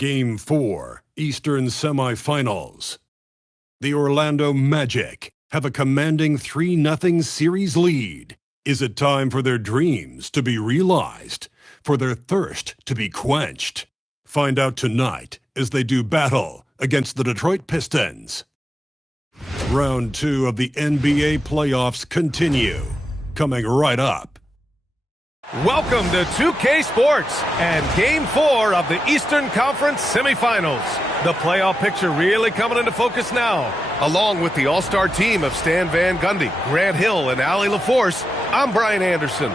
Game 4, Eastern Semifinals. The Orlando Magic have a commanding 3-0 series lead. Is it time for their dreams to be realized, for their thirst to be quenched? Find out tonight as they do battle against the Detroit Pistons. Round 2 of the NBA playoffs continue, coming right up. Welcome to 2K Sports and Game 4 of the Eastern Conference Semifinals. The playoff picture really coming into focus now. Along with the all-star team of Stan Van Gundy, Grant Hill, and Allie LaForce, I'm Brian Anderson.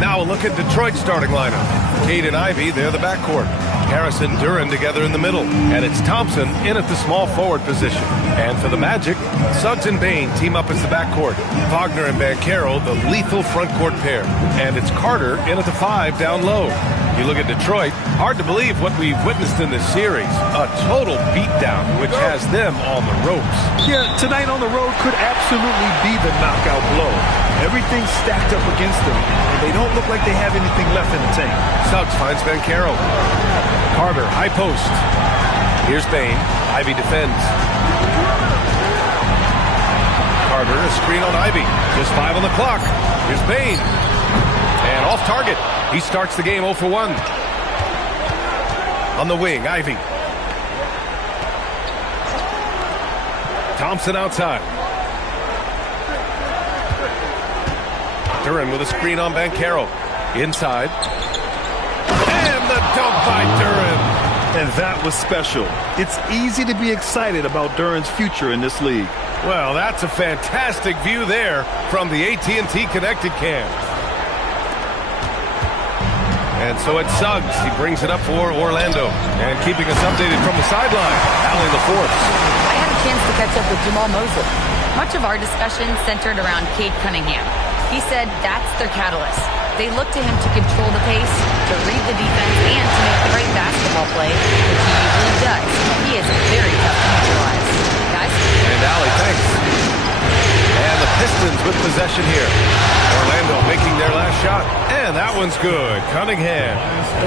Now a look at Detroit's starting lineup. Cade and Ivy, they're the backcourt. Harris and Duren together in the middle. And it's Thompson in at the small forward position. And for the Magic, Suggs and Bane team up as the backcourt. Wagner and Banchero, the lethal frontcourt pair. And it's Carter in at the 5 down low. You look at Detroit, hard to believe what we've witnessed in this series. A total beatdown, which has them on the ropes. Yeah, tonight on the road could absolutely be the knockout blow. Everything's stacked up against them, and they don't look like they have anything left in the tank. Suggs finds Banchero. Carter, high post. Here's Bane. Ivy defends. Carter, a screen on Ivy. Just 5 on the clock. Here's Bane. And off target. He starts the game 0 for 1. On the wing, Ivy. Thompson outside. Duren with a screen on Banchero. Inside. And the dunk by Duren. And that was special. It's easy to be excited about Duren's future in this league. Well, that's a fantastic view there from the AT&T Connected Cam. And so it's Suggs. He brings it up for Orlando. And keeping us updated from the sideline, Allie LaForce. I had a chance to catch up with Jamal Mosley. Much of our discussion centered around Cade Cunningham. He said that's their catalyst. They look to him to control the pace, to read the defense, and to make the right basketball play, which he usually does. He is very tough to neutralize. Guys? And Allie, thanks. And the Pistons with possession here. Orlando making their last shot. And that one's good. Cunningham.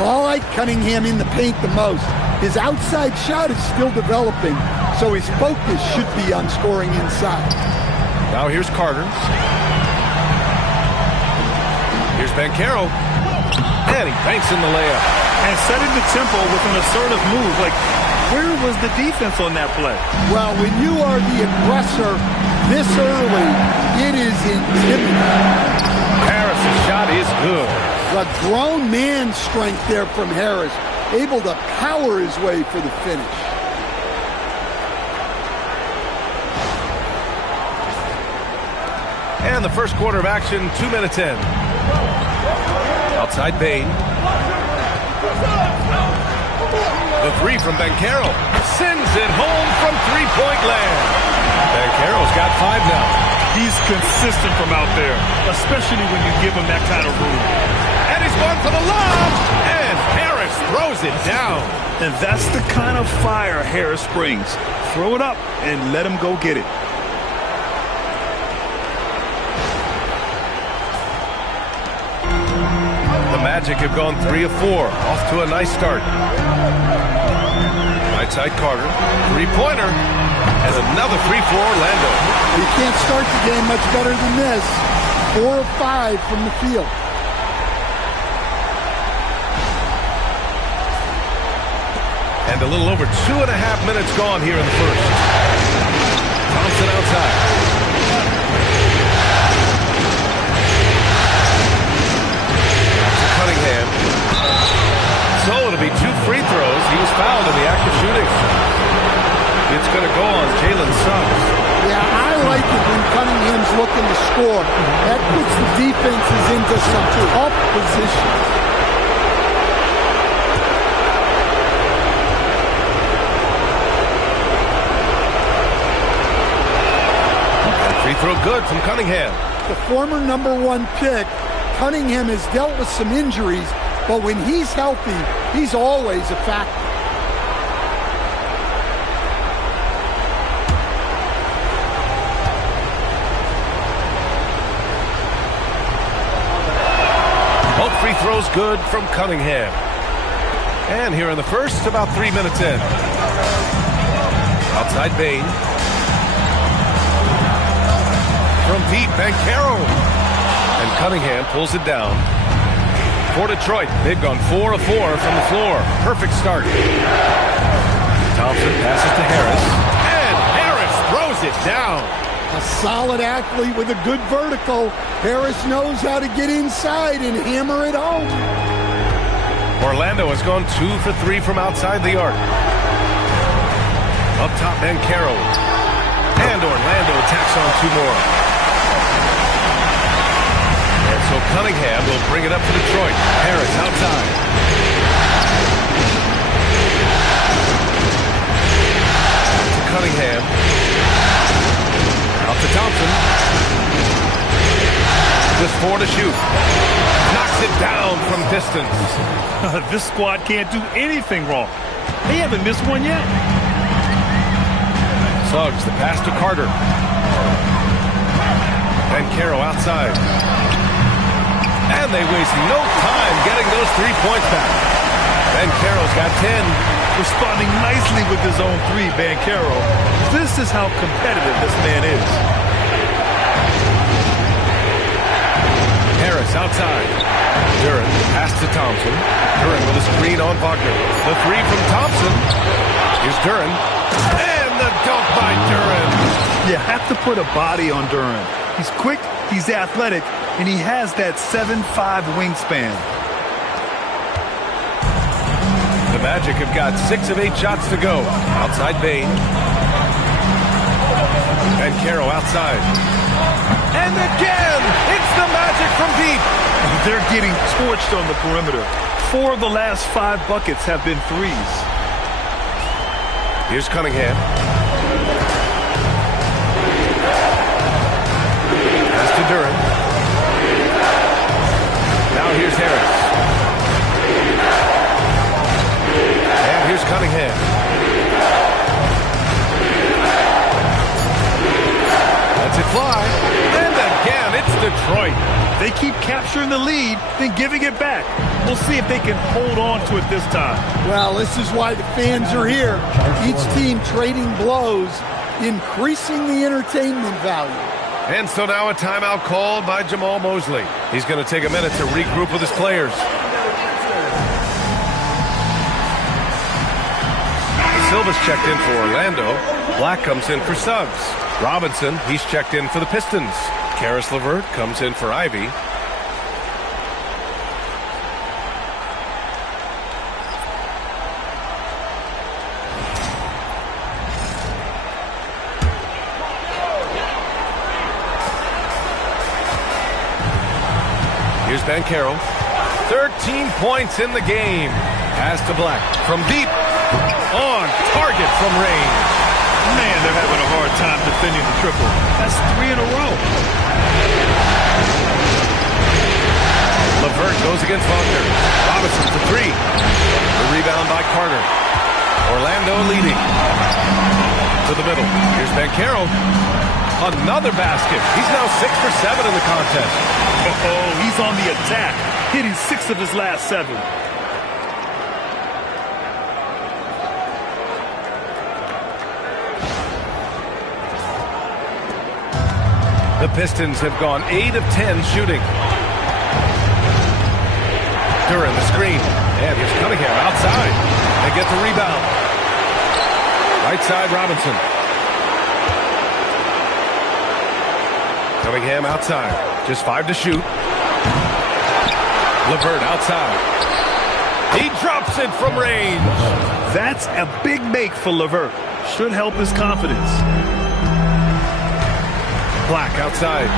Well, I like Cunningham in the paint the most. His outside shot is still developing, so his focus should be on scoring inside. Now here's Carter. Here's Banchero. And he banks in the layup. And setting the tempo with an assertive move. Like, where was the defense on that play? Well, when you are the aggressor this early, it is intimidating. Harris' shot is good. The grown man strength there from Harris, able to power his way for the finish. And the first quarter of action, 2 minutes in. Outside Bane. The 3 from Banchero. Sends it home from three-point land. Banchero's got 5 now. He's consistent from out there, especially when you give him that kind of room. And he's going for the lob. And Harris throws it down. And that's the kind of fire Harris brings. Throw it up and let him go get it. The Magic have gone 3 of 4. Off to a nice start. Right side Carter. Three-pointer. And another 3 for Orlando. You can't start the game much better than this. 4 of 5 from the field. And a little over 2.5 minutes gone here in the first. Thompson outside. To Cunningham. So it'll be 2 free throws. He was fouled in the act of shooting. It's going to go on Jalen Suggs. Yeah, I like it when Cunningham's looking to score. That puts the defenses into some tough positions. Free throw good from Cunningham. The former #1 pick, Cunningham has dealt with some injuries, but when he's healthy, he's always a factor. Both free throws good from Cunningham. And here in the first, about 3 minutes in. Outside Bain. From deep, Bancaro. And Cunningham pulls it down. For Detroit, they've gone 4 of 4 from the floor. Perfect start. Thompson passes to Harris. And Harris throws it down. A solid athlete with a good vertical. Harris knows how to get inside and hammer it home. Orlando has gone 2 for 3 from outside the arc. Up top, Bancaro. And Orlando attacks on 2 more. And so Cunningham will bring it up for Detroit. Harris outside. To Cunningham. Out to Thompson. Just 4 to shoot. Knocks it down from distance. This squad can't do anything wrong. They haven't missed one yet. Suggs, the pass to Carter. Bancaro outside. And they waste no time getting those 3 points back. Bancaro's got 10. Responding nicely with his own 3, Bancaro. This is how competitive this man is. Harris outside. Duren, pass to Thompson. Duren with a screen on Wagner. The 3 from Thompson. Here's Duren. And the dunk by Duren. You have to put a body on Duren. He's quick, he's athletic, and he has that 7'5" wingspan. The Magic have got 6 of 8 shots to go. Outside Bain. Bancaro outside. And again, it's the Magic from deep. They're getting torched on the perimeter. 4 of the last 5 buckets have been threes. Here's Cunningham. Pass to Duren. Now here's Harris. And here's Cunningham. Lets it fly. And again, it's Detroit. They keep capturing the lead, then giving it back. We'll see if they can hold on to it this time. Well, this is why the fans are here. Each team trading blows, increasing the entertainment value. And so now a timeout called by Jamal Mosley. He's going to take a minute to regroup with his players. Silva's checked in for Orlando. Black comes in for Suggs. Robinson, he's checked in for the Pistons. Karis LeVert comes in for Ivy. Here's Bancaro. 13 points in the game. Pass to Black. From deep. On target from range. Man, they're having a hard time defending the triple. That's 3 in a row. LeVert goes against Wagner. Robinson for 3. The rebound by Carter. Orlando leading. To the middle. Here's Bancaro. Another basket. He's now 6 for 7 in the contest. Oh, he's on the attack. Hitting 6 of his last 7. The Pistons have gone 8 of 10 shooting. Duren the screen. And here's Cunningham outside. They get the rebound. Right side, Robinson. Cunningham outside. Just 5 to shoot. LeVert outside. He drops it from range. That's a big make for LeVert. Should help his confidence. Black outside.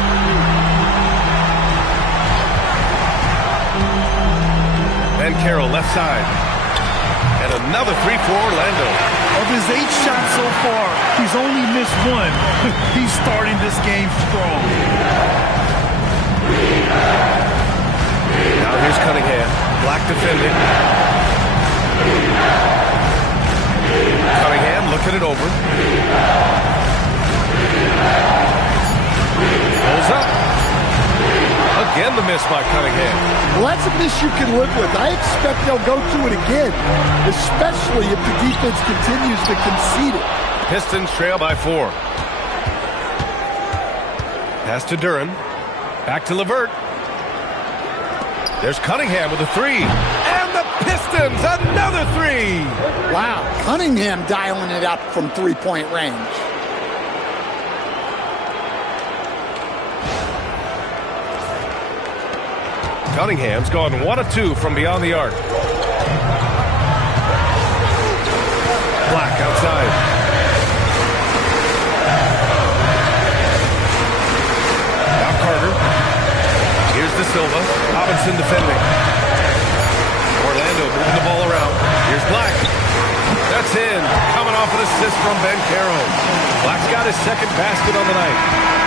Bancaro left side. And another 3 for Orlando. Of his 8 shots so far, he's only missed 1. He's starting this game strong. Now here's Cunningham. Black defending. Cunningham looking it over. Pulls up. Again the miss by Cunningham. Well, that's a miss you can live with. I expect they'll go to it again, especially if the defense continues to concede it. Pistons trail by 4. Pass to Duran. Back to LeVert. There's Cunningham with a 3. And the Pistons, another 3. Wow, Cunningham dialing it up from three-point range. Cunningham's gone 1 of 2 from beyond the arc. Black outside. Now Carter. Here's De Silva. Robinson defending. Orlando moving the ball around. Here's Black. That's in. Coming off an assist from Ben Caro. Black's got his second basket on the night.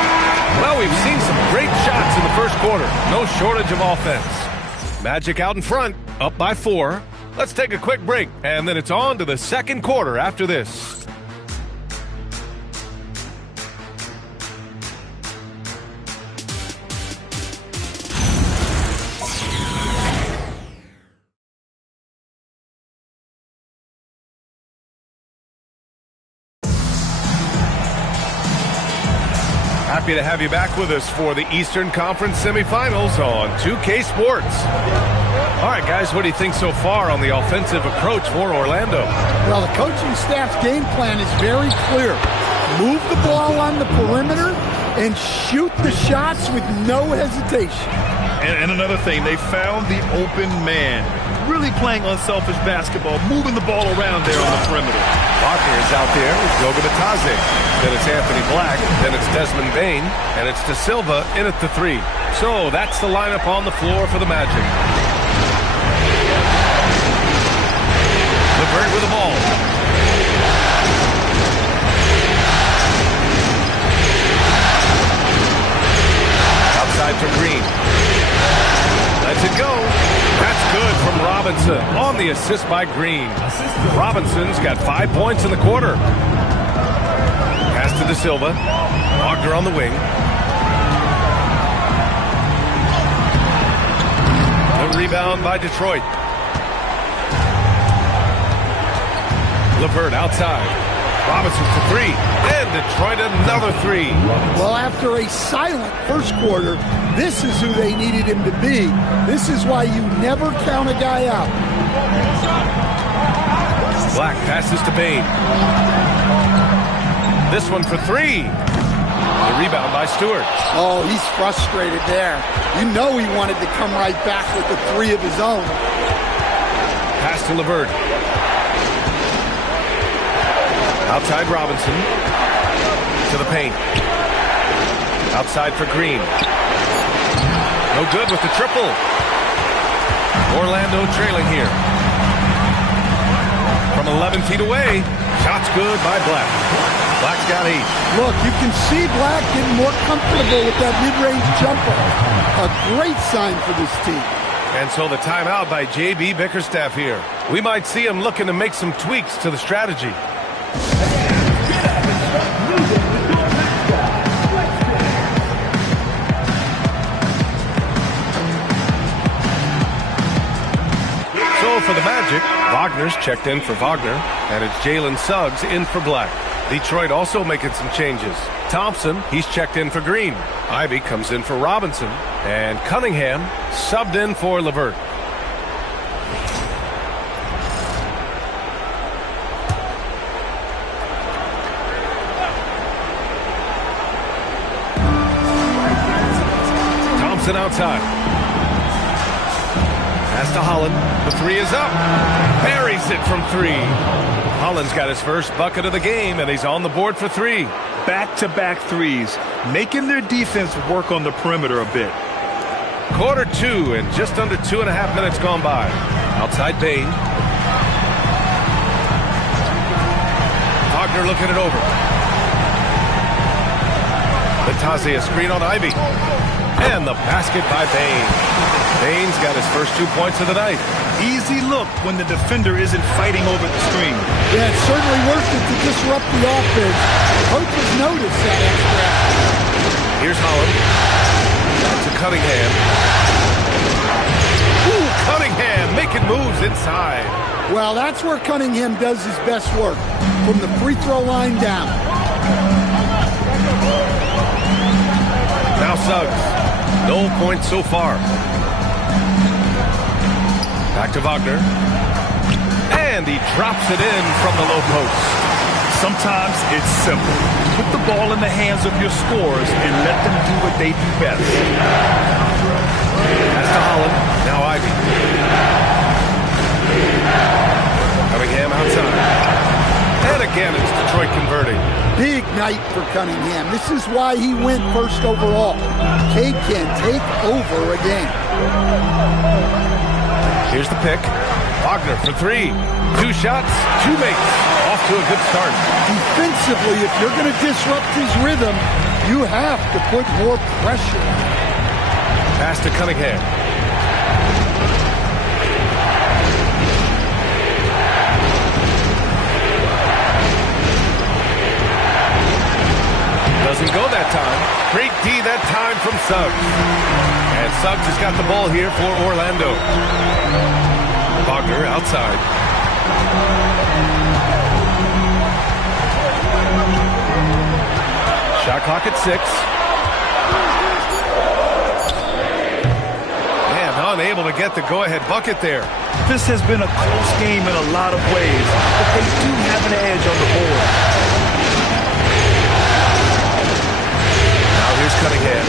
Well, we've seen some great shots in the first quarter. No shortage of offense. Magic out in front, up by 4. Let's take a quick break, and then it's on to the second quarter after this. Happy to have you back with us for the Eastern Conference semifinals on 2K Sports. All right, guys, what do you think so far on the offensive approach for Orlando? Well, the coaching staff's game plan is very clear. Move the ball on the perimeter and shoot the shots with no hesitation. And another thing, they found the open man. Really playing unselfish basketball, moving the ball around there on the perimeter. Wagner is out there with Goga Bitadze. Then it's Anthony Black. Then it's Desmond Bane. And it's De Silva in at the 3. So that's the lineup on the floor for the Magic. LeVert with the ball. Outside for Green. Lets it go. That's good from Robinson on the assist by Green. Robinson's got 5 points in the quarter. Pass to De Silva. Wagner on the wing. The rebound by Detroit. LeVert outside. Robinson for 3. And Detroit another 3. Well, after a silent first quarter, this is who they needed him to be. This is why you never count a guy out. Black passes to Bane. This one for 3. The rebound by Stewart. Oh, he's frustrated there. You know he wanted to come right back with the 3 of his own. Pass to LeVert. Outside Robinson. To the paint. Outside for Green. No good with the triple. Orlando trailing here. From 11 feet away. Shots good by Black. Black's got 8. Look, you can see Black getting more comfortable with that mid-range jumper. A great sign for this team. And so the timeout by J.B. Bickerstaff here. We might see him looking to make some tweaks to the strategy. So for the Magic, Wagner's checked in for Wagner, and it's Jalen Suggs in for Black. Detroit also making some changes. Thompson, he's checked in for Green. Ivy comes in for Robinson, and Cunningham subbed in for LeVert. Thompson outside. Pass to Holland. The 3 is up. Buries it from 3. Holland's got his first bucket of the game, and he's on the board for 3. Back-to-back threes, making their defense work on the perimeter a bit. Quarter 2 and just under 2.5 minutes gone by. Outside Bane. Wagner looking it over. Bitadze a screen on Ivy. And the basket by Bane. Bane's got his first 2 points of the night. Easy look when the defender isn't fighting over the screen. Yeah, it's certainly worth it to disrupt the offense. Coaches notice that extra. Here's Holland. Back to Cunningham. Cunningham making moves inside. Well, that's where Cunningham does his best work, from the free throw line down. Now Suggs. No points so far. Back to Wagner. And he drops it in from the low post. Sometimes it's simple. Put the ball in the hands of your scorers and let them do what they do best. That's to Holland. Now Ivy. Cunningham outside. And again, it's Detroit converting. Big night for Cunningham. This is why he went first overall. Cade can take over a game. Here's the pick. Wagner for three. 2 shots, 2 makes. Off to a good start. Defensively, if you're going to disrupt his rhythm, you have to put more pressure. Pass to Cunningham. Doesn't go that time. Great D that time from Suggs. And Suggs has got the ball here for Orlando. Wagner outside. Shot clock at 6. Man, unable to get the go-ahead bucket there. This has been a close game in a lot of ways, but they do have an edge on the board. Now here's Cunningham.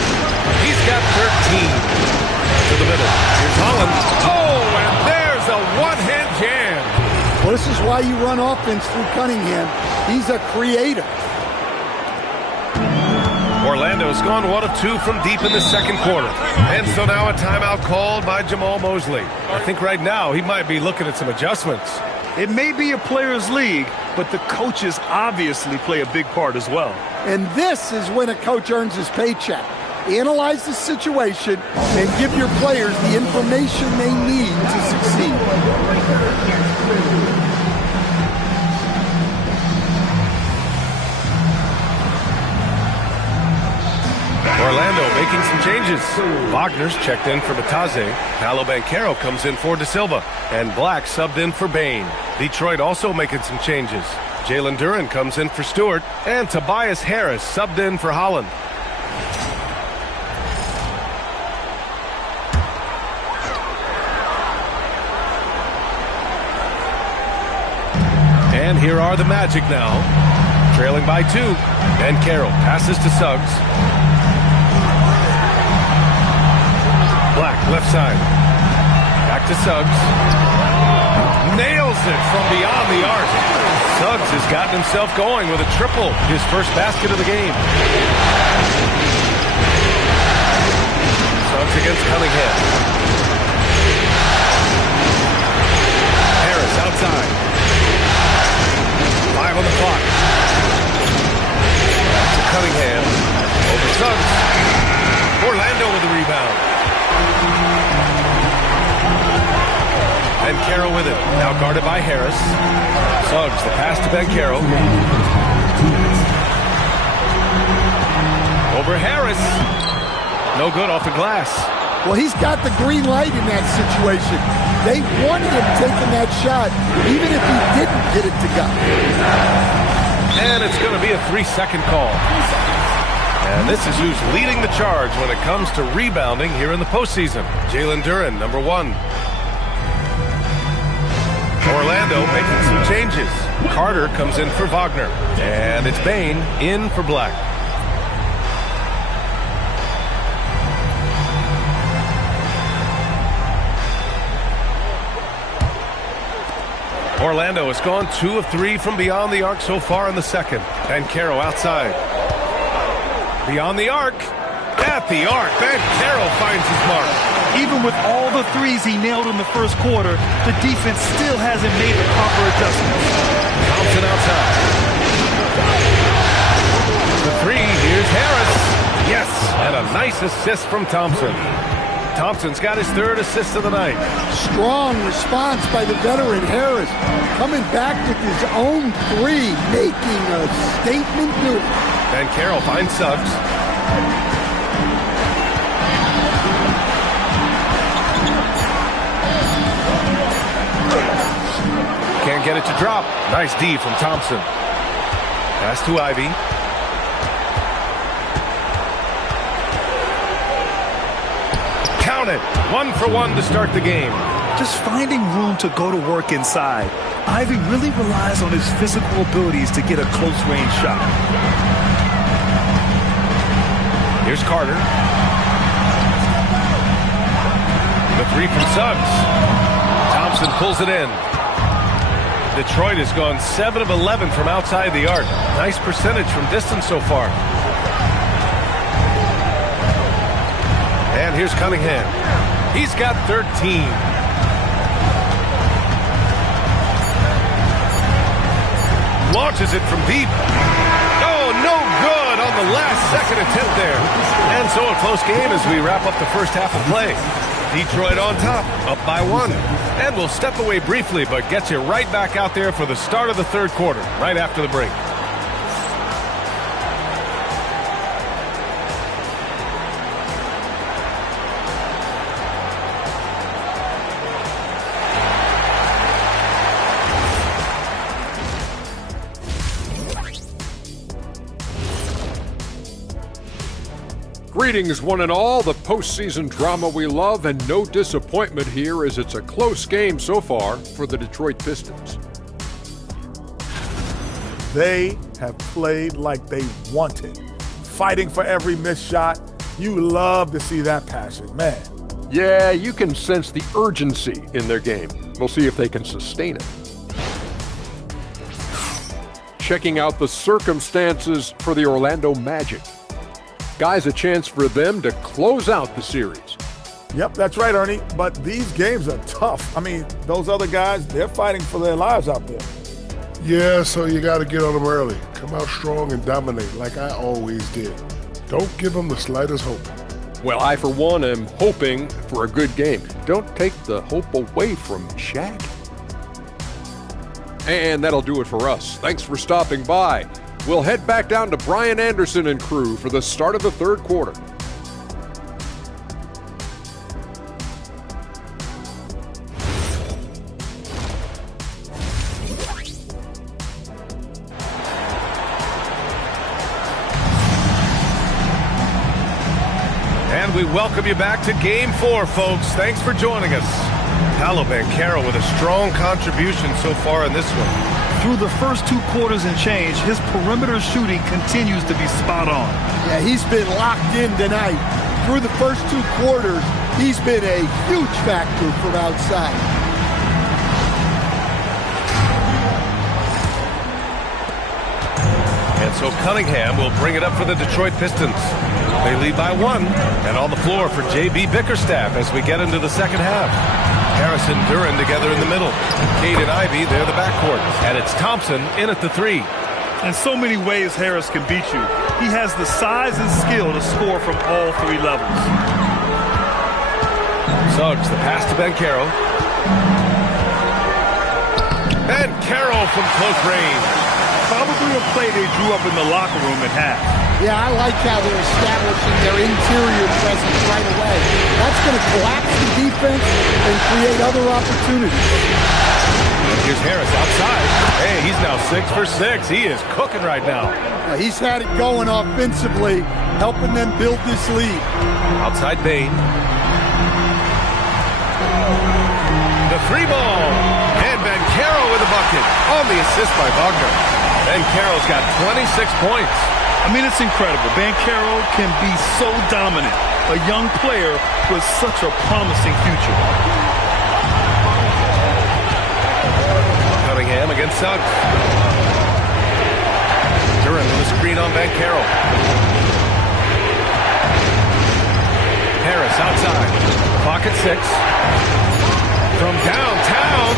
He's got 13. To the middle. Here's Holland. Oh, and there's a one-hand jam. Well, this is why you run offense through Cunningham. He's a creator. Orlando's gone 1 of 2 from deep in the second quarter. And so now a timeout called by Jamal Mosley. I think right now he might be looking at some adjustments. It may be a players' league, but the coaches obviously play a big part as well. And this is when a coach earns his paycheck. Analyze the situation and give your players the information they need to succeed. Orlando making some changes. Wagner's checked in for Bataze. Paolo Banchero comes in for De Silva. And Black subbed in for Bain. Detroit also making some changes. Jalen Duren comes in for Stewart. And Tobias Harris subbed in for Holland. And here are the Magic now. Trailing by 2. Banchero passes to Suggs. Black, left side. Back to Suggs. Nails it from beyond the arc. Suggs has gotten himself going with a triple. His first basket of the game. Suggs against Cunningham. Harris outside. 5 on the clock. Back to Cunningham. Over Suggs. Orlando with the rebound. Banchero with it. Now guarded by Harris. Suggs, the pass to Banchero. Over Harris. No good off the glass. Well, he's got the green light in that situation. They wanted him taking that shot, even if he didn't get it to go. And it's going to be a 3-second call. And this is who's leading the charge when it comes to rebounding here in the postseason. Jalen Duren, number 1. Orlando making some changes. Carter comes in for Wagner. And it's Bain in for Black. Orlando has gone 2 of 3 from beyond the arc so far in the second. Banchero outside. Beyond the arc. At the arc. Banchero finds his mark. Even with all the threes he nailed in the first quarter, the defense still hasn't made the proper adjustments. Thompson outside. The 3, here's Harris. Yes, and a nice assist from Thompson. Thompson's got his 3rd assist of the night. Strong response by the veteran Harris. Coming back with his own 3, making a statement move. Banchero finds Suggs. get it to drop. Nice D from Thompson. Pass to Ivy. Count it. 1 for 1 to start the game. Just finding room to go to work inside. Ivy really relies on his physical abilities to get a close-range shot. Here's Carter. The 3 from Suggs. Thompson pulls it in. Detroit has gone 7 of 11 from outside the arc. Nice percentage from distance so far. And here's Cunningham. He's got 13. Launches it from deep. Oh, no good on the last-second attempt there. And so a close game as we wrap up the first half of play. Detroit on top, up by 1. And we'll step away briefly, but get you right back out there for the start of the third quarter, right after the break. Greetings, one and all. The postseason drama we love, and no disappointment here as it's a close game so far for the Detroit Pistons. They have played like they wanted, fighting for every missed shot. You love to see that passion, man. Yeah, you can sense the urgency in their game. We'll see if they can sustain it. Checking out the circumstances for the Orlando Magic. Guys, a chance for them to close out the series. Yep, that's right, Ernie. But these games are tough. I mean, those other guys, they're fighting for their lives out there. Yeah, so you got to get on them early. Come out strong and dominate like I always did. Don't give them the slightest hope. Well, I, for one, am hoping for a good game. Don't take the hope away from Shaq. And that'll do it for us. Thanks for stopping by. We'll head back down to Brian Anderson and crew for the start of the third quarter. And we welcome you back to Game 4, folks. Thanks for joining us. Paolo Banchero with a strong contribution so far in this one. Through the first 2 quarters and change, his perimeter shooting continues to be spot on. Yeah, he's been locked in tonight. Through the first 2 quarters, he's been a huge factor from outside. And so Cunningham will bring it up for the Detroit Pistons. They lead by 1. And on the floor for J.B. Bickerstaff as we get into the second half. Harris and Duran together in the middle. Cade and Ivy, they're the backcourt. And it's Thompson in at the 3. In so many ways, Harris can beat you. He has the size and skill to score from all 3 levels. Suggs, the pass to Banchero. Banchero from close range. Probably a play they drew up in the locker room at half. Yeah, I like how they're establishing their interior presence right away. That's going to collapse the defense and create other opportunities. Here's Harris outside. Hey, he's now 6 for 6. He is cooking right now. He's had it going offensively, helping them build this lead. Outside Bain. The 3 ball. And Banchero with a bucket on the assist by Wagner. Banchero's got 26 points. I mean, it's incredible. Banchero can be so dominant. A young player with such a promising future. Cunningham against Suggs. Duran with a screen on Banchero. Harris outside. Clock at 6. From downtown.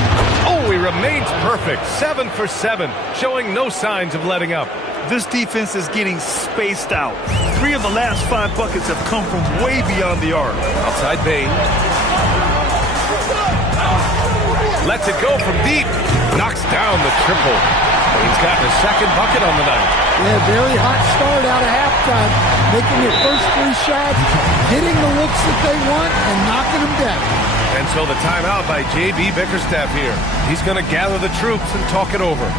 Oh, he remains perfect. 7 for 7. Showing no signs of letting up. This defense is getting spaced out. 3 of the last 5 buckets have come from way beyond the arc. Outside Bain. Lets it go from deep. Knocks down the triple. Bain's gotten a second bucket on the night. Yeah, very hot start out of halftime. Making their first 3 shots, getting the looks that they want, and knocking them down. And And so the timeout by J.B. Bickerstaff here. He's going to gather the troops and talk it over.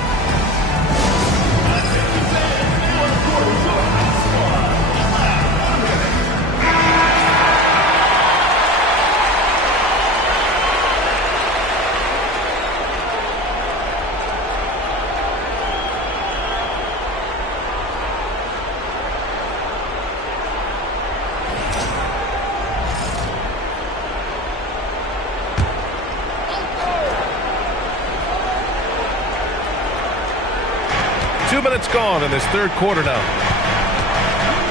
Minutes gone in this third quarter now.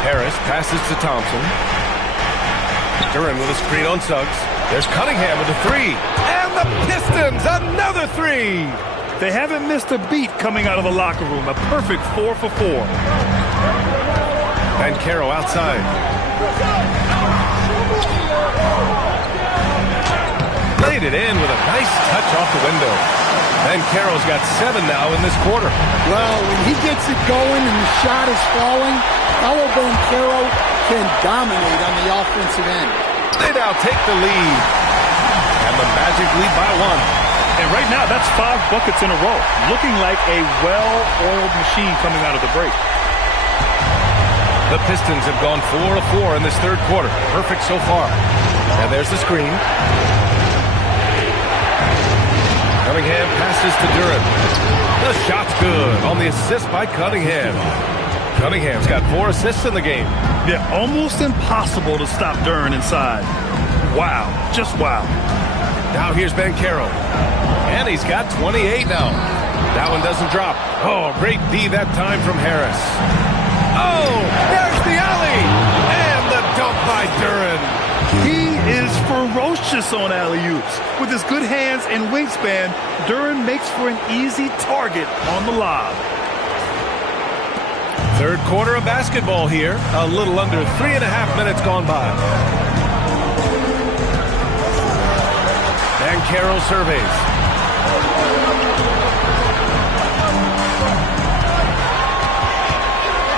Harris passes to Thompson. Duran with a screen on Suggs. There's Cunningham with a three. And the Pistons, another three. They haven't missed a beat coming out of the locker room. A perfect 4 for 4. And Caro outside. Laid it in with a nice touch off the window. And Caro's got 7 now in this quarter. Well, when he gets it going and the shot is falling, Paolo Banchero can dominate on the offensive end. They now take the lead. And the Magic lead by 1. And right now, that's 5 buckets in a row. Looking like a well-oiled machine coming out of the break. The Pistons have gone 4 of 4 in this third quarter. Perfect so far. And there's the screen. Cunningham passes to Duran. The shot's good on the assist by Cunningham. Cunningham's got 4 assists in the game. Yeah, almost impossible to stop Duran inside. Wow, just wow. Now here's Banchero. And he's got 28 now. That one doesn't drop. Oh, great D that time from Harris. Oh, there's the alley. And the dunk by Duran. He is ferocious on alley-oops. With his good hands and wingspan, Duran makes for an easy target on the lob. Third quarter of basketball here. A little under 3.5 minutes gone by. And Caro surveys.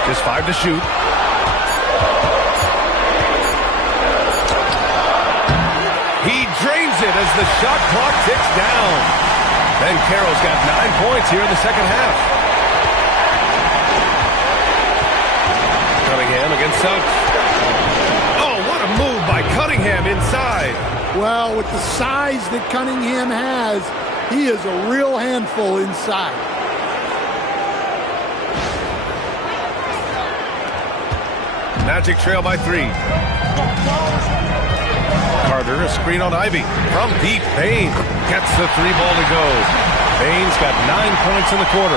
Just 5 to shoot. He drains it as the shot clock ticks down. Then Caro's got 9 points here in the second half. Cunningham against Suggs. Oh, what a move by Cunningham inside. Well, with the size that Cunningham has, he is a real handful inside. Magic trail by 3. Carter, a screen on Ivy. From deep, Bain gets the 3 ball to go. Bain's got 9 points in the quarter.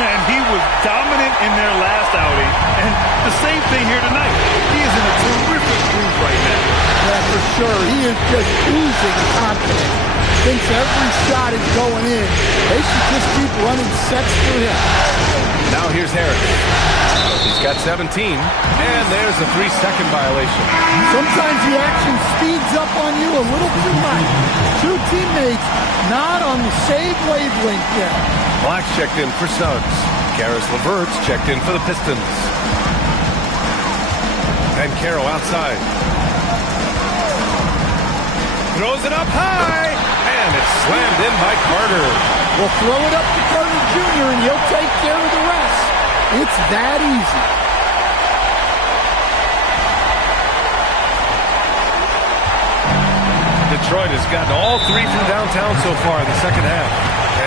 And he was dominant in their last outing. And the same thing here tonight. He is in a terrific groove right now. Yeah, for sure. He is just oozing confidence. Thinks every shot is going in. They should just keep running sets for him. Now here's Harris. He's got 17. And there's a 3-second violation. Sometimes the action speeds up on you a little too much. 2 teammates not on the same wavelength yet. Black's checked in for Suggs. Karis LeVert's checked in for the Pistons. And Caro outside. Throws it up high. And it's slammed in by Carter. Well, throw it up to Carter Jr. and he'll take care of the rest. It's that easy. Detroit has gotten all 3 from downtown so far in the second half.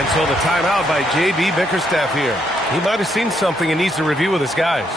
And so the timeout by J.B. Bickerstaff here. He might have seen something and needs to review with his guys.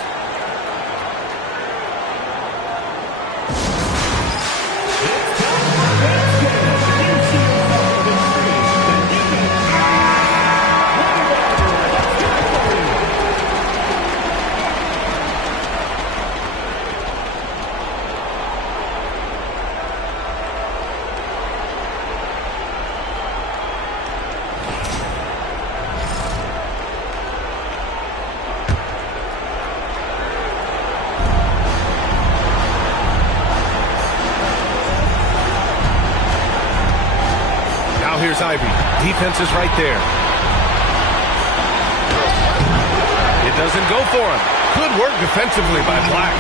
Here's Ivy. Defense is right there. It doesn't go for him. Good work defensively by Black.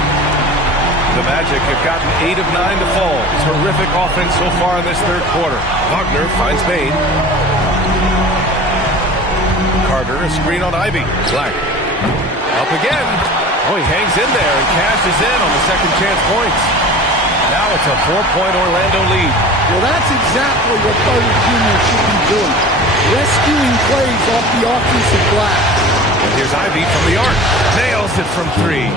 The Magic have gotten 8 of 9 to fall. Terrific offense so far in this third quarter. Wagner finds Bain. Carter, a screen on Ivy. Black. Up again. Oh, he hangs in there and cashes in on the second chance points. Now it's a 4-point Orlando lead. Well, that's exactly what Carter Jr. should be doing. Rescuing plays off the offensive glass. And here's Ivy from the arc. Nails it from 3.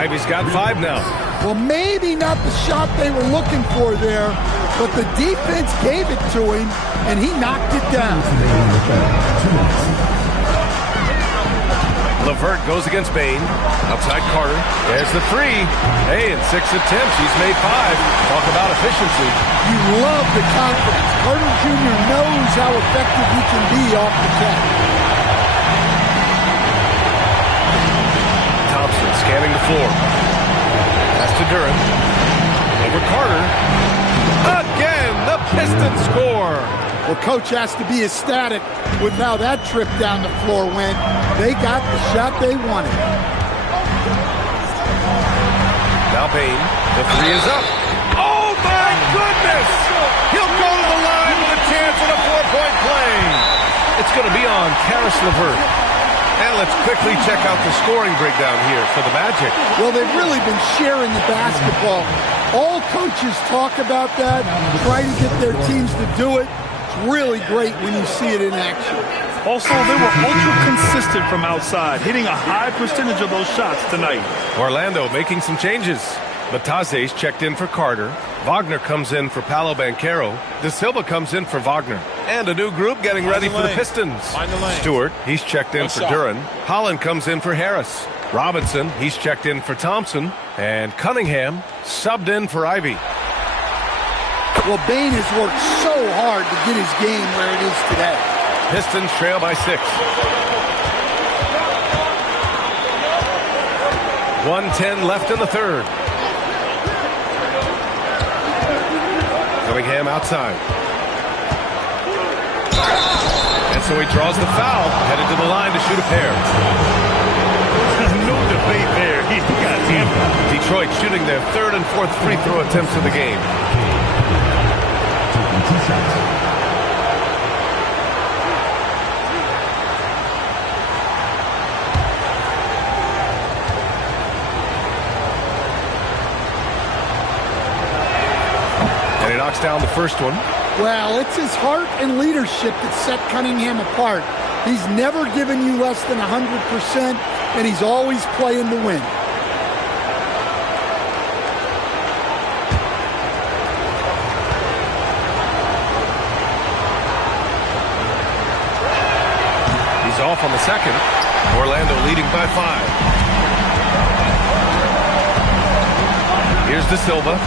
Ivy's got 5 now. Well, maybe not the shot they were looking for there, but the defense gave it to him, and he knocked it down. LeVert goes against Bain. Outside Carter. There's the 3. Hey, in 6 attempts, he's made 5. Talk about efficiency. You love the confidence. Carter Jr. knows how effective he can be off the catch. Thompson scanning the floor. Pass to Duran. Over Carter. Again, the Pistons score. Well, Coach has to be ecstatic with how that trip down the floor went. They got the shot they wanted. Now Bain. The 3 is up. Oh, my goodness! He'll go to the line with a chance at a 4-point play. It's going to be on Karis LeVert. And let's quickly check out the scoring breakdown here for the Magic. Well, they've really been sharing the basketball. All coaches talk about that, try to get their teams to do it. It's really great when you see it in action. Also, they were ultra consistent from outside, hitting a high percentage of those shots tonight. Orlando making some changes. Bataze's checked in for Carter. Wagner comes in for Paolo Banchero. De Silva comes in for Wagner. And a new group getting ready for the Pistons. Stewart, he's checked in for Duran. Holland comes in for Harris. Robinson, he's checked in for Thompson. And Cunningham subbed in for Ivy. Well, Bain has worked so hard to get his game where it is today. Pistons trail by 6. 1:10 left in the third. Cunningham outside. And so he draws the foul, headed to the line to shoot a pair. No debate there. He got hammered. Detroit shooting their 3rd and 4th free throw attempts of the game. And he knocks down the first one. Well, it's his heart and leadership that set Cunningham apart. He's never given you less than 100%, and he's always playing to win. He's off on the second. Orlando leading by 5. Here's De Silva.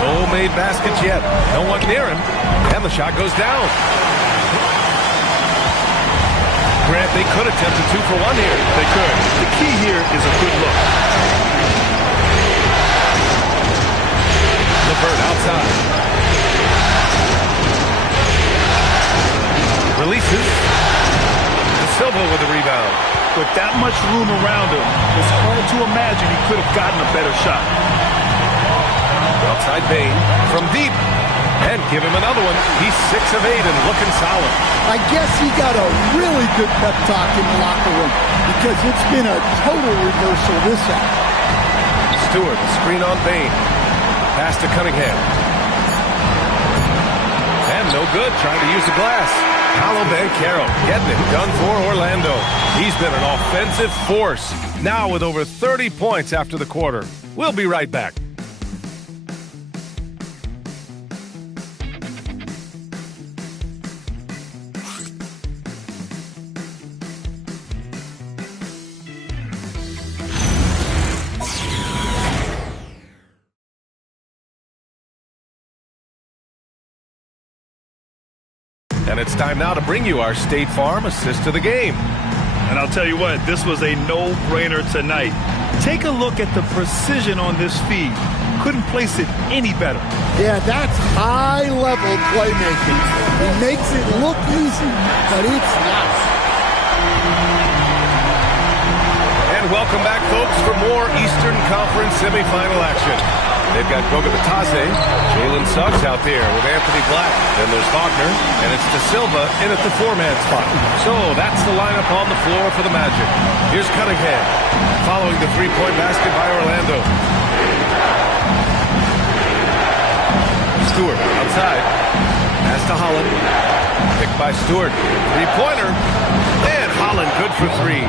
No made baskets yet. No one near him. And the shot goes down. Grant, they could attempt a 2 for 1 here. They could. The key here is a good look. LeVert outside. Releases. De Silva with the rebound. With that much room around him, it's hard to imagine he could have gotten a better shot. Outside Bain from deep. And give him another one. He's 6 of 8 and looking solid. I guess he got a really good pep talk in the locker room because it's been a total reversal this half. Stewart, screen on Bain. Pass to Cunningham. And no good, trying to use the glass. Paolo Banchero getting it done for Orlando. He's been an offensive force, now with over 30 points after the quarter. We'll be right back. And it's time now to bring you our State Farm assist to the game. And I'll tell you what, this was a no-brainer tonight. Take a look at the precision on this feed. Couldn't place it any better. Yeah, that's high-level playmaking. He makes it look easy, but it's not. And welcome back, folks, for more Eastern Conference semifinal action. They've got Goga Batase, Jalen Suggs out there with Anthony Black. Then there's Wagner, and it's De Silva in at the four-man spot. So that's the lineup on the floor for the Magic. Here's Cunningham, following the three-point basket by Orlando. Stewart outside. Pass to Holland. Picked by Stewart. Three-pointer. And Holland good for three.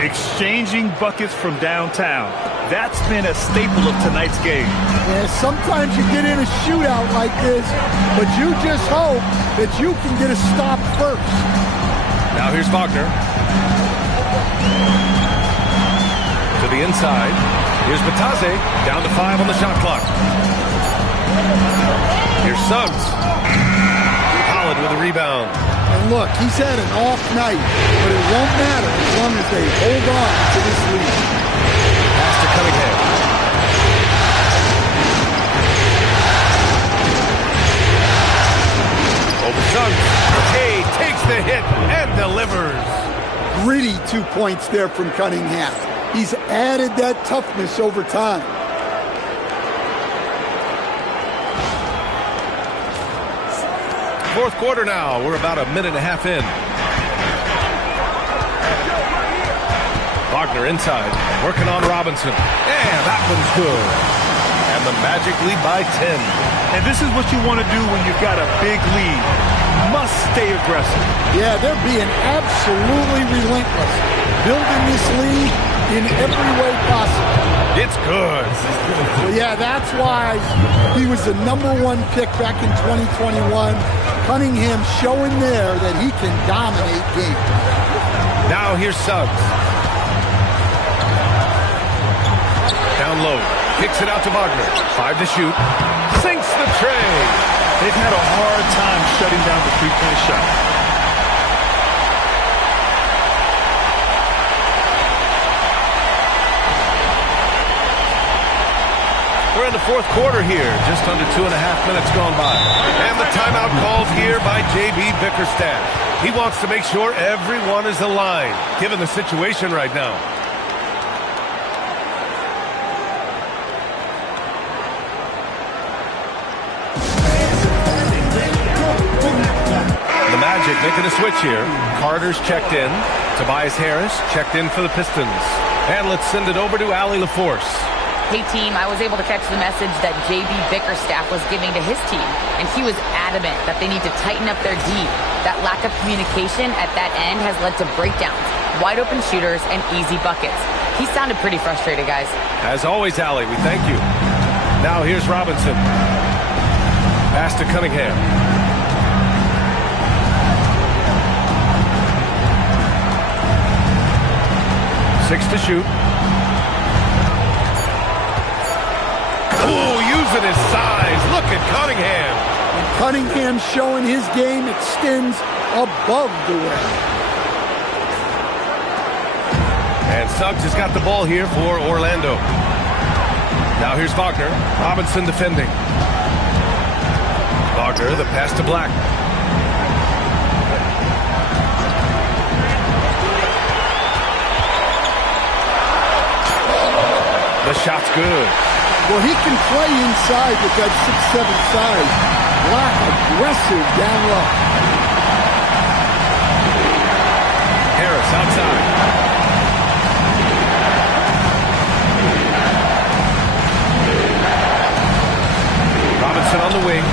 Exchanging buckets from downtown. That's been a staple of tonight's game. Yeah, sometimes you get in a shootout like this, but you just hope that you can get a stop first. Now here's Wagner. To the inside. Here's Batase. Down to 5 on the shot clock. Here's Suggs. Holland with a rebound. And look, he's had an off night, but it won't matter as long as they hold on to this lead. Pass to Cunningham. Over Suggs. Hey, takes the hit and delivers. Gritty 2 points there from Cunningham. He's added that toughness over time. Fourth quarter now. We're about a minute and a half in. Wagner inside, working on Robinson. And that one's good. And the Magic lead by 10. And this is what you want to do when you've got a big lead. Must stay aggressive. Yeah, they're being absolutely relentless. Building this lead in every way possible. It's good. Well, yeah, that's why he was the #1 pick back in 2021. Cunningham showing there that he can dominate games. Now here's Suggs. Down low. Kicks it out to Wagner. 5 to shoot. Sinks the tray. They've had a hard time shutting down the three-point shot. We're in the fourth quarter here. Just under 2.5 minutes gone by. And the timeout called here by J.B. Bickerstaff. He wants to make sure everyone is aligned, given the situation right now. The Magic making a switch here. Carter's checked in. Tobias Harris checked in for the Pistons. And let's send it over to Allie LaForce. Hey, team, I was able to catch the message that J.B. Bickerstaff was giving to his team, and he was adamant that they need to tighten up their D. That lack of communication at that end has led to breakdowns, wide-open shooters, and easy buckets. He sounded pretty frustrated, guys. As always, Allie, we thank you. Now here's Robinson. Pass to Cunningham. Six to shoot. Oh, using his size. Look at Cunningham. And Cunningham showing his game extends above the rim. And Suggs has got the ball here for Orlando. Now here's Wagner. Robinson defending. Wagner, the pass to Black. The shot's good. Well, he can play inside with that 6'7" size. Black aggressive down low. Harris outside. Robinson on the wing.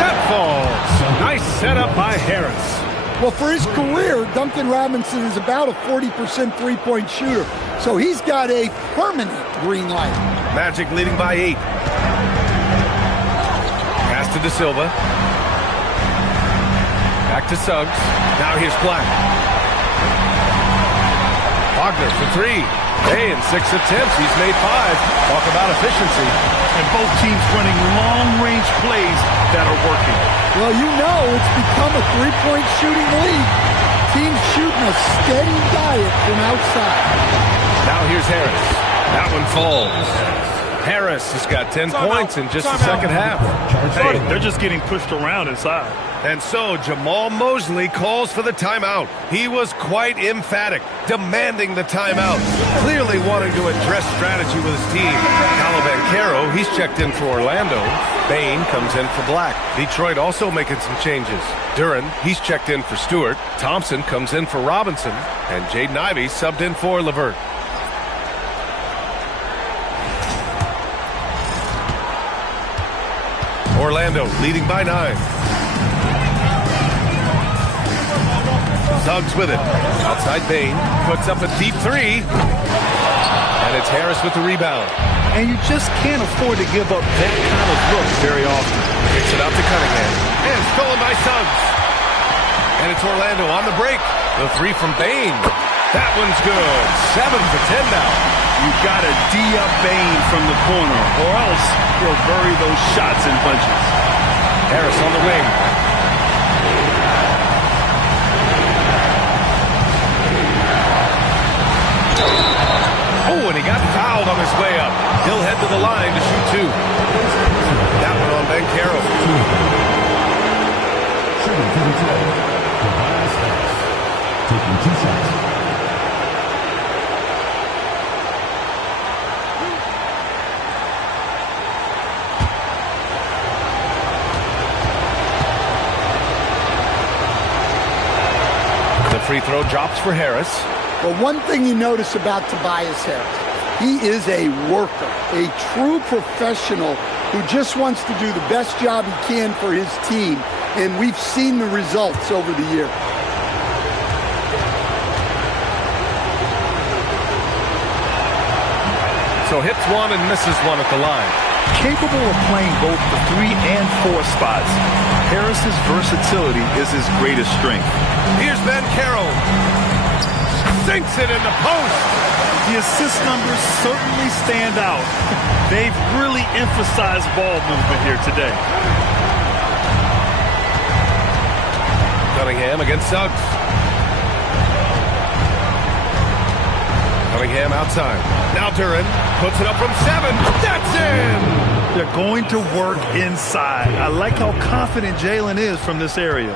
That falls. Nice setup by Harris. Well, for his career, Duncan Robinson is about a 40% three-point shooter. So he's got a permanent green light. Magic leading by 8. Pass to De Silva. Back to Suggs. Now here's Black. Wagner for 3. Hey, in 6 attempts, he's made 5. Talk about efficiency. And both teams running long-range plays that are working. Well, you know it's become a three-point shooting league. Teams shooting a steady diet from outside. Now here's Harris. That one falls. Harris has got 10 points in just the second half. Hey, they're just getting pushed around inside. And so Jamal Mosley calls for the timeout. He was quite emphatic, demanding the timeout, clearly wanting to address strategy with his team. Paolo Banchero, he's checked in for Orlando. Bain comes in for Black. Detroit also making some changes. Duran, he's checked in for Stewart. Thompson comes in for Robinson. And Jaden Ivey subbed in for LeVert. Orlando leading by 9. Suggs with it. Outside Bain. Puts up a deep 3. And it's Harris with the rebound. And you just can't afford to give up that kind of look very often. Kicks it out to Cunningham. And stolen by Suggs. And it's Orlando on the break. The 3 from Bain. That one's good. 7 for 10 now. You got to D-up Bain from the corner, or else he'll bury those shots in bunches. Harris on the wing. Oh, and he got fouled on his way up. He'll head to the line to shoot 2. That one on Banchero. Taking 2 shots. Free throw drops for Harris. Well, one thing you notice about Tobias Harris, he is a worker, a true professional who just wants to do the best job he can for his team, and we've seen the results over the year. So hits 1 and misses 1 at the line. Capable of playing both the 3 and 4 spots, Harris's versatility is his greatest strength. Here's Banchero. Sinks it in the post. The assist numbers certainly stand out. They've really emphasized ball movement here today. Cunningham against Suggs. Cunningham outside. Now Duran puts it up from 7. That's in! They're going to work inside. I like how confident Jalen is from this area.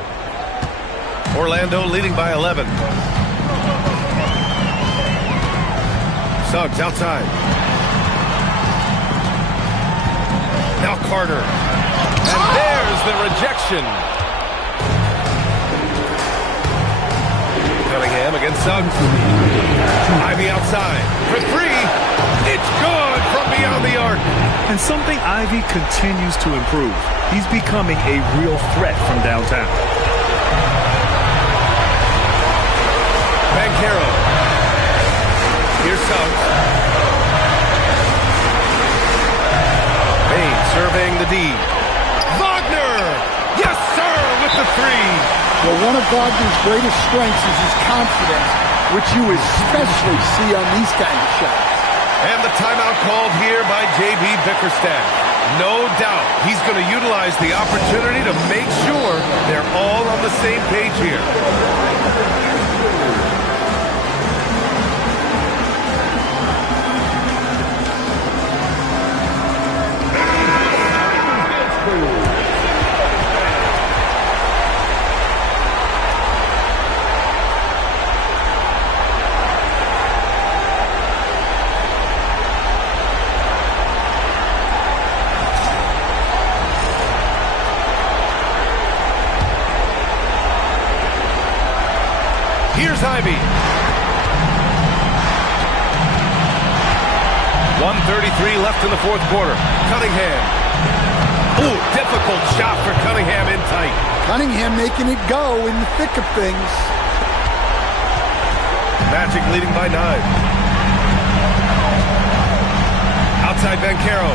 Orlando leading by 11. Suggs outside. Now Carter. And there's the rejection. Cunningham against Suggs. Ivy outside for 3. It's good from beyond the arc. And something Ivy continues to improve. He's becoming a real threat from downtown. Banchero. Here's Suggs. Bain surveying the D. Wagner! Yes, sir, with the 3. Well, one of Wagner's greatest strengths is his confidence, which you especially see on these kinds of shots. And the timeout called here by J.B. Bickerstaff. No doubt he's going to utilize the opportunity to make sure they're all on the same page here. Here's Ivy. 1:33 left in the 4th quarter. Cunningham. Ooh, difficult shot for Cunningham in tight. Cunningham making it go in the thick of things. Magic leading by 9. Outside Banchero.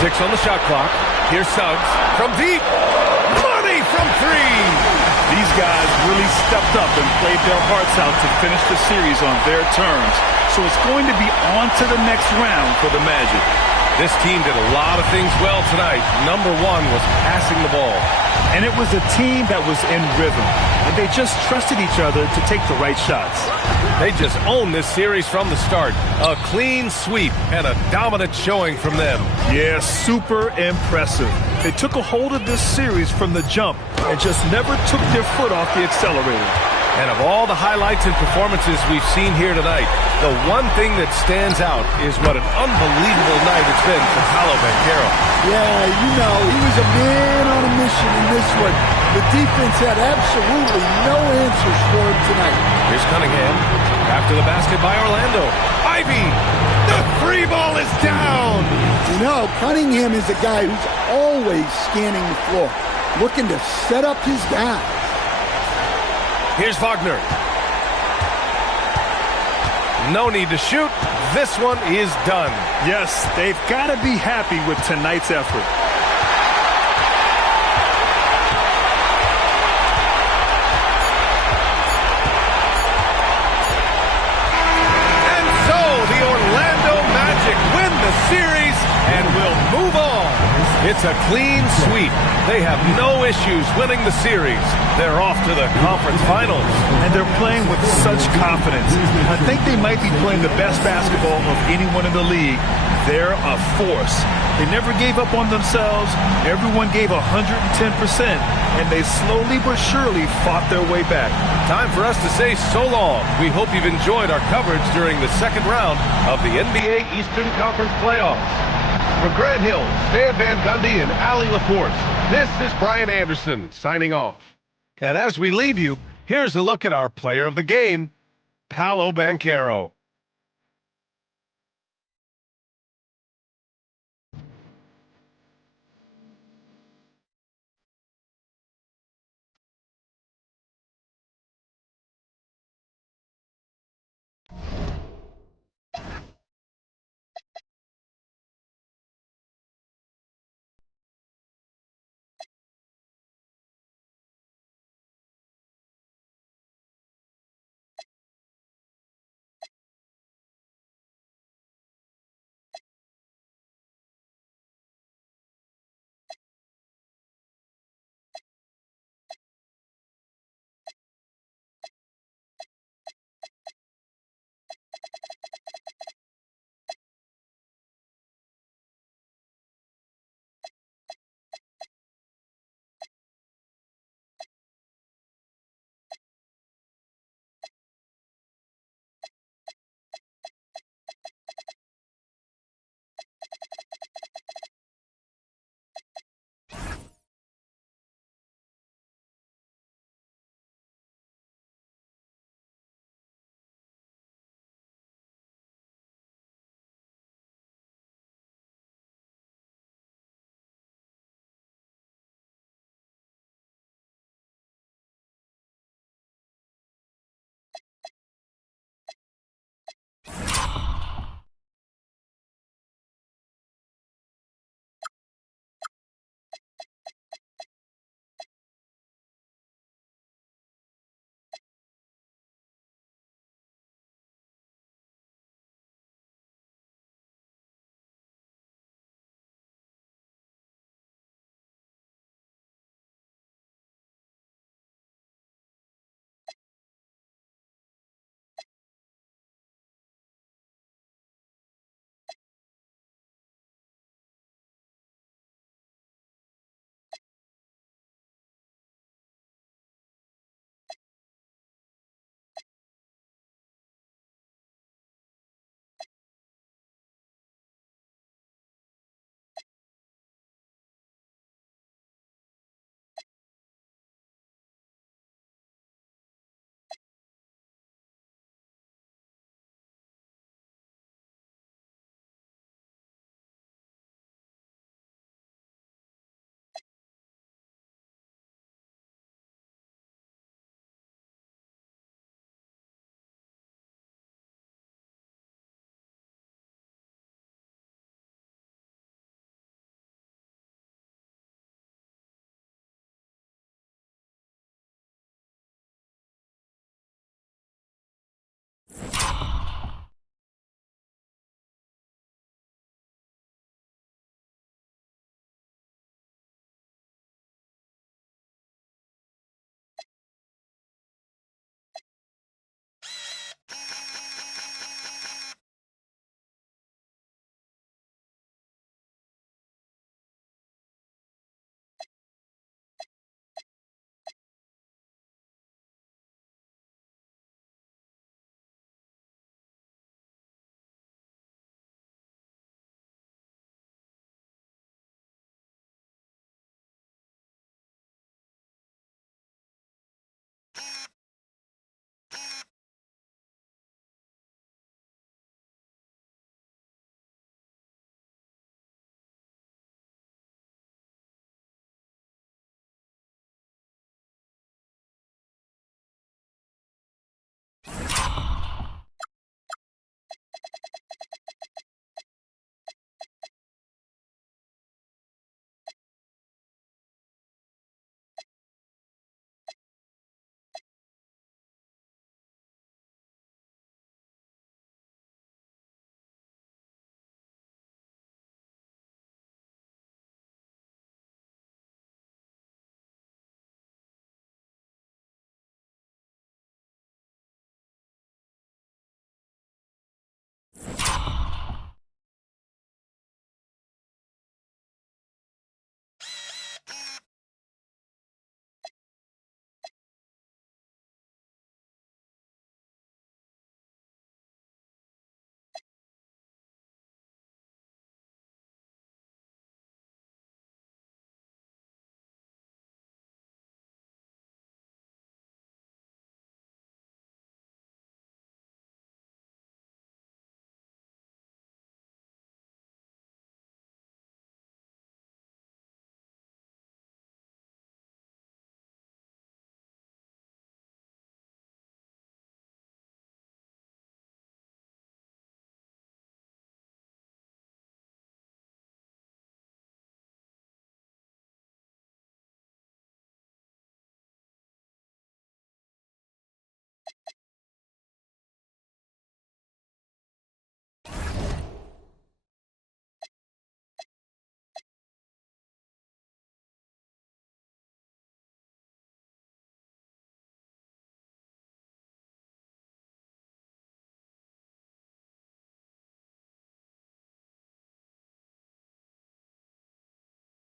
Six on the shot clock. Here's Suggs from deep. Money from 3. These guys really stepped up and played their hearts out to finish the series on their terms. So it's going to be on to the next round for the Magic. This team did a lot of things well tonight. Number one was passing the ball. And it was a team that was in rhythm, and they just trusted each other to take the right shots. They just owned this series from the start. A clean sweep and a dominant showing from them. Yeah, super impressive. They took a hold of this series from the jump and just never took their foot off the accelerator. And of all the highlights and performances we've seen here tonight, the one thing that stands out is what an unbelievable night it's been for Paolo Banchero. Yeah, you know, he was a man on a mission in this one. The defense had absolutely no answers for him tonight. Here's Cunningham. After the basket by Orlando. Ivy! The free ball is down! You know, Cunningham is a guy who's always scanning the floor, looking to set up his guy. Here's Wagner. No need to shoot. This one is done. Yes, they've got to be happy with tonight's effort. And so the Orlando Magic win the series and will move on. It's a clean sweep. They have no issues winning the series. They're off to the conference finals. And they're playing with such confidence. I think they might be playing the best basketball of anyone in the league. They're a force. They never gave up on themselves. Everyone gave 110%. And they slowly but surely fought their way back. Time for us to say so long. We hope you've enjoyed our coverage during the second round of the NBA Eastern Conference Playoffs. For Grant Hill, Stan Van Gundy, and Allie LaForce, this is Brian Anderson signing off. And as we leave you, here's a look at our player of the game, Paolo Banchero.